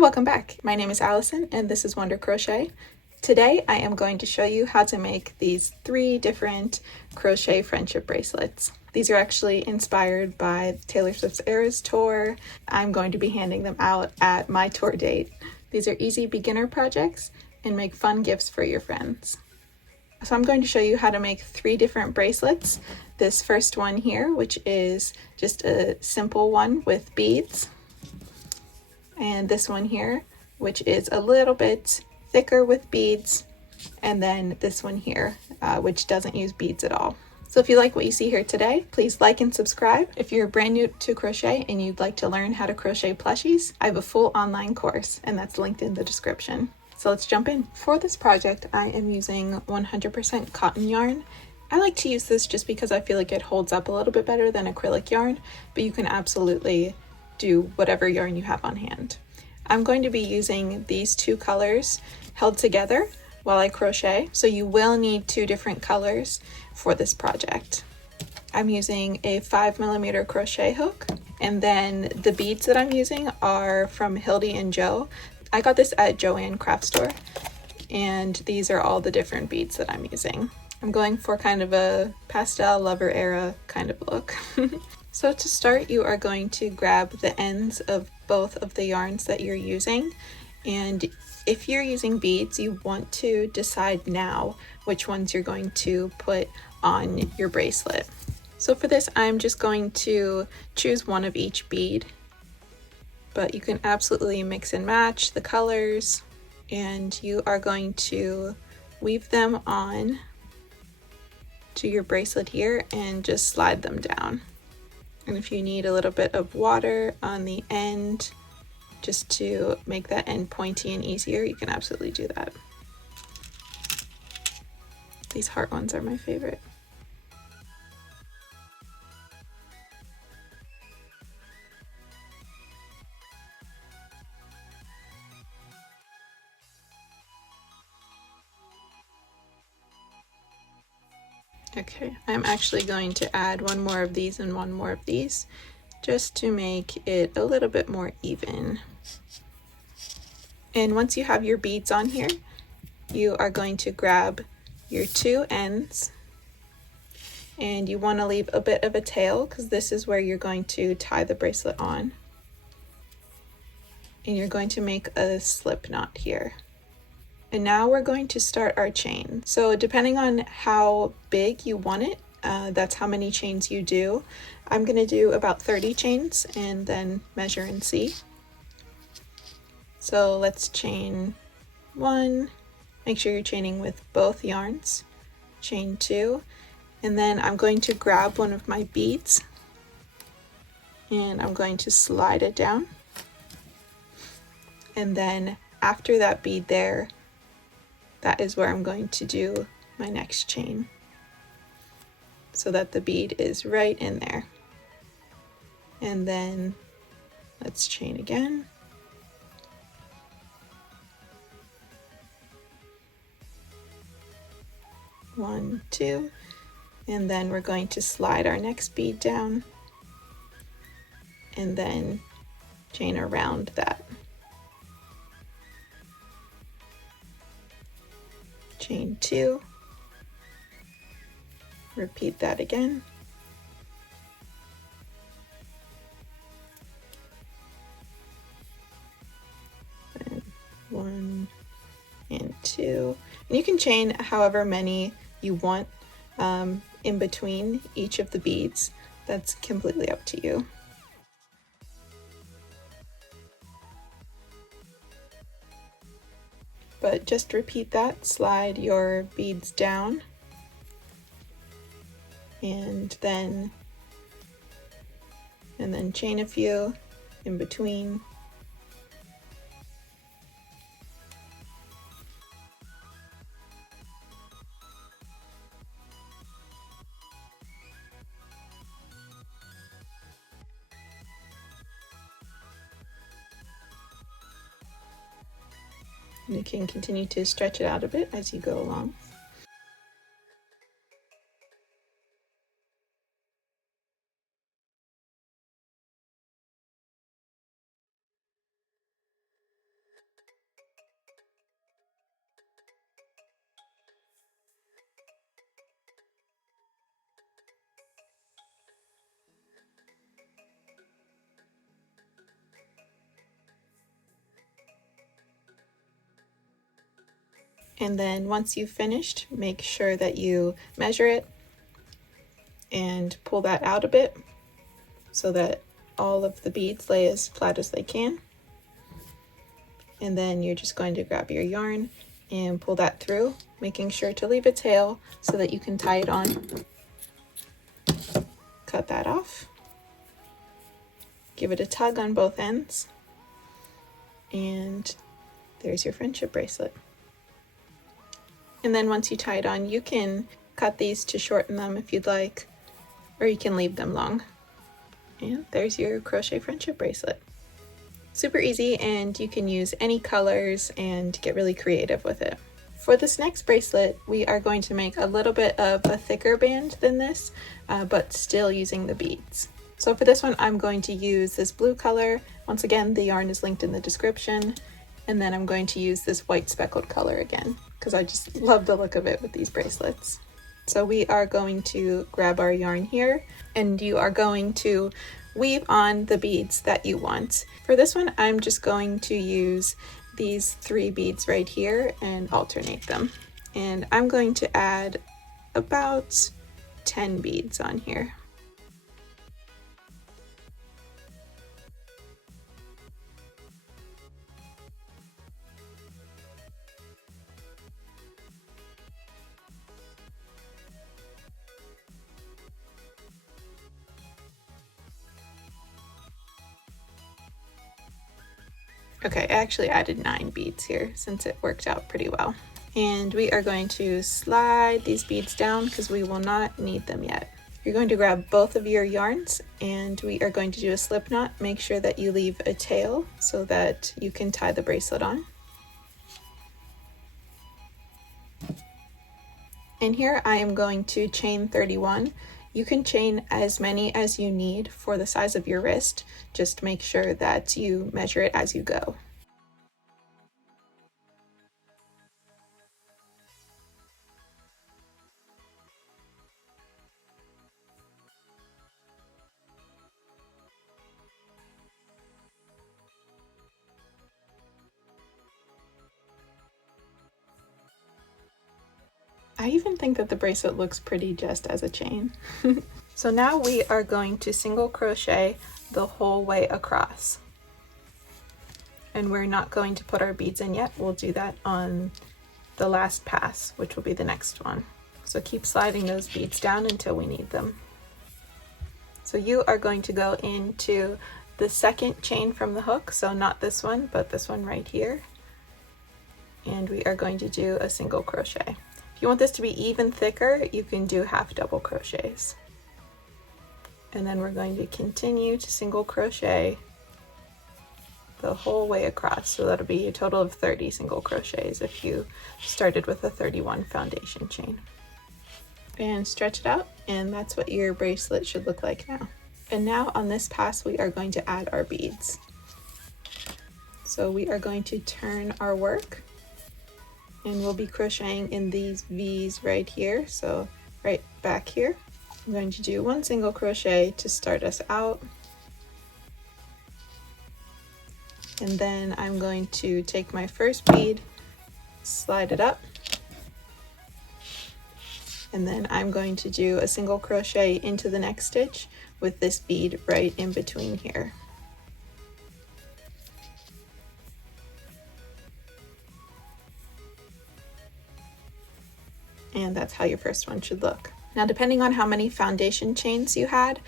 welcome back. My name is Allison and this is Wonder Crochet. Today I am going to show you how to make these 3 different crochet friendship bracelets. These are actually inspired by Taylor Swift's Eras tour. I'm going to be handing them out at my tour date. These are easy beginner projects and make fun gifts for your friends. So I'm going to show you how to make 3 different bracelets. This first one here, which is just a simple one with beads. And this one here, which is a little bit thicker with beads. And then this one here, which doesn't use beads at all. So if you like what you see here today, please like and subscribe. If you're brand new to crochet and you'd like to learn how to crochet plushies, I have a full online course and that's linked in the description. So let's jump in. For this project, I am using 100% cotton yarn. I like to use this just because I feel like it holds up a little bit better than acrylic yarn, but you can absolutely do whatever yarn you have on hand. I'm going to be using these 2 colors held together while I crochet, so you will need 2 different colors for this project. I'm using a 5mm crochet hook, and then the beads that I'm using are from Hildy and Joe. I got this at Joann Craft Store, and these are all the different beads that I'm using. I'm going for kind of a pastel lover era kind of look. So to start, you are going to grab the ends of both of the yarns that you're using, and if you're using beads, you want to decide now which ones you're going to put on your bracelet. So for this, I'm just going to choose one of each bead, but you can absolutely mix and match the colors, and you are going to weave them on to your bracelet here and just slide them down. And if you need a little bit of water on the end just to make that end pointy and easier, you can absolutely do that. These heart ones are my favorite. Okay, I'm actually going to add one more of these and one more of these just to make it a little bit more even. And once you have your beads on here, you are going to grab your 2 ends, and you want to leave a bit of a tail because this is where you're going to tie the bracelet on. And you're going to make a slip knot here. And now we're going to start our chain. So depending on how big you want it, that's how many chains you do. I'm going to do about 30 chains and then measure and see. So let's chain 1. Make sure you're chaining with both yarns. Chain 2. And then I'm going to grab one of my beads and I'm going to slide it down. And then after that bead there, that is where I'm going to do my next chain, so that the bead is right in there. And then let's chain again. One, 2, and then we're going to slide our next bead down and then chain around that. Chain 2, repeat that again. And 1 and 2. And you can chain however many you want in between each of the beads. That's completely up to you. But just repeat that, slide your beads down, and then chain a few in between. And you can continue to stretch it out a bit as you go along. And then once you've finished, make sure that you measure it and pull that out a bit so that all of the beads lay as flat as they can. And then you're just going to grab your yarn and pull that through, making sure to leave a tail so that you can tie it on. Cut that off. Give it a tug on both ends. And there's your friendship bracelet. And then once you tie it on, you can cut these to shorten them if you'd like, or you can leave them long. And there's your crochet friendship bracelet. Super easy, and you can use any colors and get really creative with it. For this next bracelet, we are going to make a little bit of a thicker band than this, but still using the beads. So for this one, I'm going to use this blue color. Once again, the yarn is linked in the description. And then I'm going to use this white speckled color again, because I just love the look of it with these bracelets. So we are going to grab our yarn here, and you are going to weave on the beads that you want. For this one, I'm just going to use these 3 beads right here and alternate them. And I'm going to add about 10 beads on here. Okay, I actually added 9 beads here since it worked out pretty well. And we are going to slide these beads down because we will not need them yet. You're going to grab both of your yarns and we are going to do a slip knot. Make sure that you leave a tail so that you can tie the bracelet on. And here I am going to chain 31. You can chain as many as you need for the size of your wrist. Just make sure that you measure it as you go. I even think that the bracelet looks pretty just as a chain. So now we are going to single crochet the whole way across. And we're not going to put our beads in yet. We'll do that on the last pass, which will be the next one. So keep sliding those beads down until we need them. So you are going to go into the second chain from the hook, so not this one, but this one right here. And we are going to do a single crochet. If you want this to be even thicker, you can do half double crochets. And then we're going to continue to single crochet the whole way across. So that'll be a total of 30 single crochets if you started with a 31 foundation chain. And stretch it out, and that's what your bracelet should look like now. And now on this pass, we are going to add our beads. So we are going to turn our work, and we'll be crocheting in these V's right here. So right back here, I'm going to do 1 single crochet to start us out. And then I'm going to take my first bead, slide it up, and then I'm going to do a single crochet into the next stitch with this bead right in between here. And that's how your first one should look. Now, depending on how many foundation chains you had,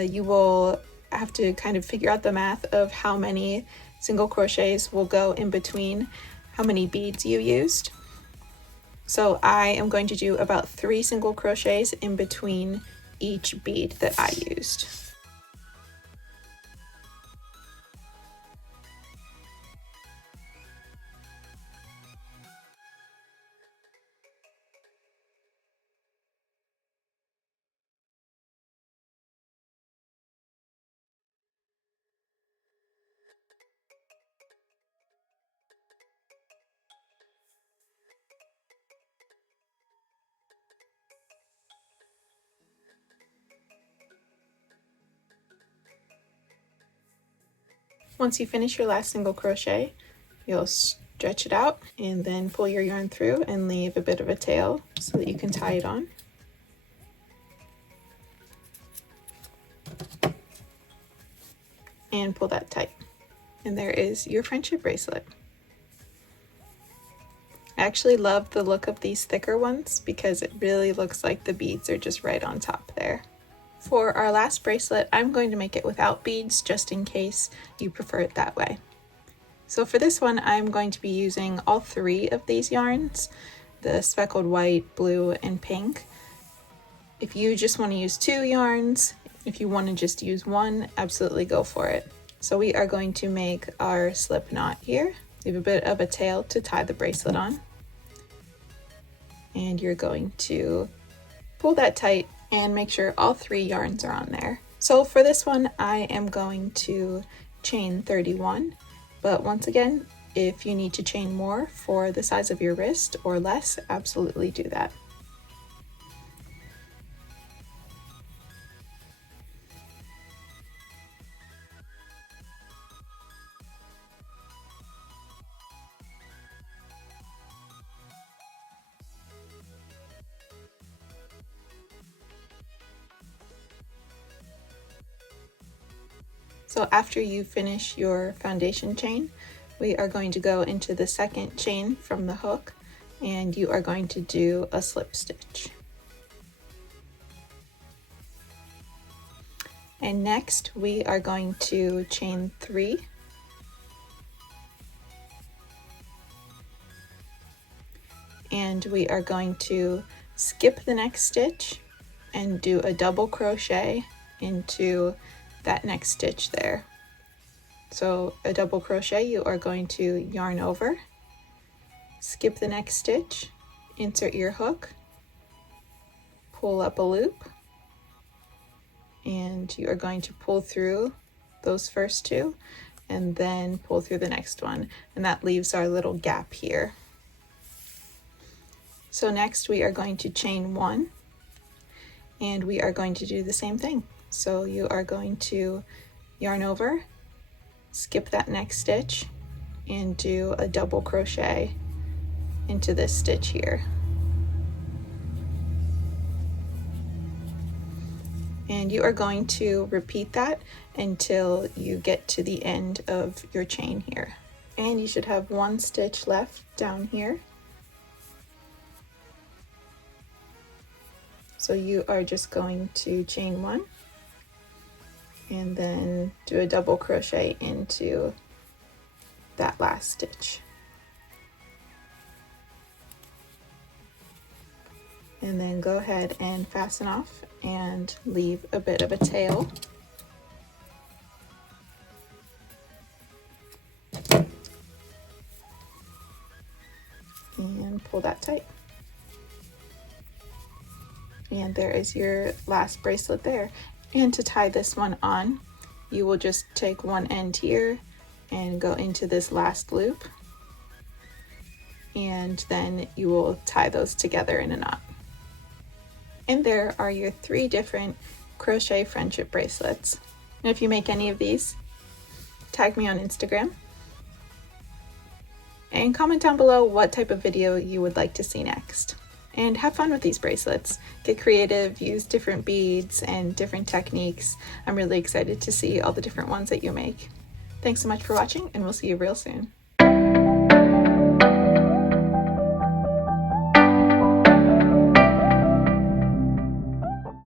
you will have to kind of figure out the math of how many single crochets will go in between how many beads you used. So I am going to do about 3 single crochets in between each bead that I used. Once you finish your last single crochet, you'll stretch it out, and then pull your yarn through and leave a bit of a tail so that you can tie it on. And pull that tight. And there is your friendship bracelet. I actually love the look of these thicker ones because it really looks like the beads are just right on top there. For our last bracelet, I'm going to make it without beads just in case you prefer it that way. So for this one, I'm going to be using all three of these yarns, the speckled white, blue, and pink. If you just want to use 2 yarns, if you want to just use one, absolutely go for it. So we are going to make our slip knot here. Leave a bit of a tail to tie the bracelet on. And you're going to pull that tight and make sure all 3 yarns are on there. So for this one, I am going to chain 31, but once again, if you need to chain more for the size of your wrist or less, absolutely do that. So after you finish your foundation chain, we are going to go into the second chain from the hook, and you are going to do a slip stitch. And next we are going to chain 3. And we are going to skip the next stitch and do a double crochet into that next stitch there. So a double crochet, you are going to yarn over, skip the next stitch, insert your hook, pull up a loop, and you are going to pull through those first 2 and then pull through the next one, and that leaves our little gap here. So next we are going to chain 1, and we are going to do the same thing. So you are going to yarn over, skip that next stitch, and do a double crochet into this stitch here. And you are going to repeat that until you get to the end of your chain here. And you should have 1 stitch left down here. So you are just going to chain 1 and then do a double crochet into that last stitch. And then go ahead and fasten off and leave a bit of a tail. And pull that tight. And there is your last bracelet there. And to tie this one on, you will just take one end here and go into this last loop, and then you will tie those together in a knot. And there are your 3 different crochet friendship bracelets. And if you make any of these, tag me on Instagram and comment down below what type of video you would like to see next. And have fun with these bracelets. Get creative, use different beads and different techniques. I'm really excited to see all the different ones that you make. Thanks so much for watching, and we'll see you real soon.